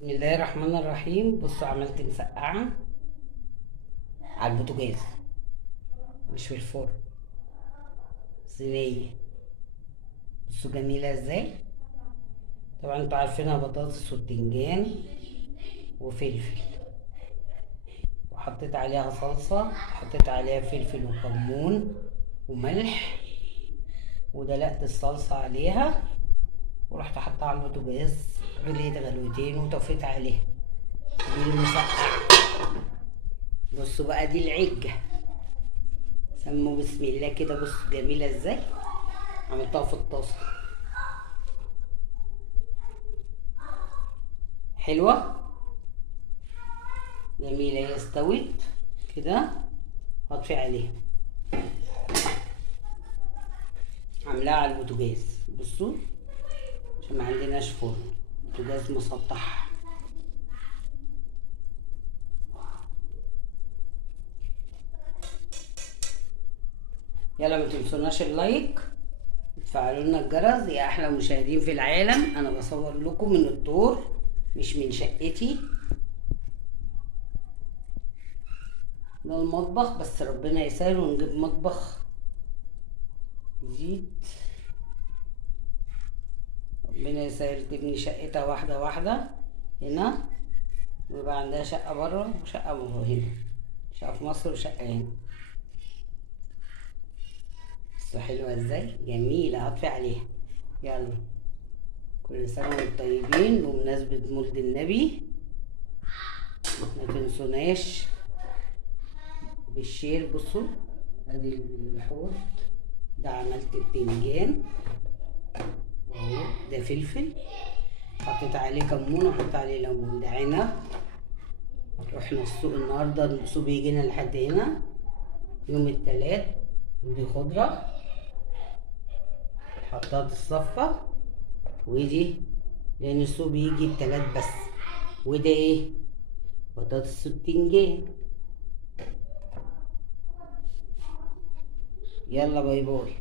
بسم الله الرحمن الرحيم. بصوا عملت مسقعة على البوتاجاز، مش في الفرن، صينية. بصوا جميلة ازاي. طبعا انتوا عارفينها بطاطس وبتنجان وفلفل، وحطيت عليها صلصة، حطيت عليها فلفل وكمون وملح، ودلقت الصلصة عليها ورحت حطها على البوتاجاز. غليت غلوتين وطفيت عليها. دي المسقعة. بصوا بقى دي العجة، سموا بسم الله كده. بصوا جميلة ازاي. عملتها في الطاسة، حلوة جميلة. هي استوت كده، هطفي عليها. عاملاها على البوتاجاز. بصوا عشان ما عندناش فرن، بوتاجاز مسطح. يلا ما تنسوناش اللايك، تفعلوا لنا الجرس يا احلى مشاهدين في العالم. انا بصور لكم من الدور مش من شقتي، ده المطبخ، بس ربنا يسهل ونجيب مطبخ جديد. ربنا يسهل تبني شقتها واحدة واحدة هنا، ويبقى عندها شقة برا وشقة هنا، شقة في مصر وشقة هنا. بس حلوة ازاي، جميلة. هطفي عليها. يلا، كل سنة وانتم طيبين بمناسبة مولد النبي. ما تنسوناش بالشير. بصوا ادي الحوض ده، عملت بتنجان اهو، ده فلفل، حطيت عليه كمون وحطيت عليه ليمون. ده عنب. رحنا السوق النهارده، السوق بيجينا لحد هنا يوم التلات. ودي خضرة حطها الصفة، ودي لان السوق بيجي التلات بس. وده ايه؟ بطاطس وبتنجان. يلا باي باي.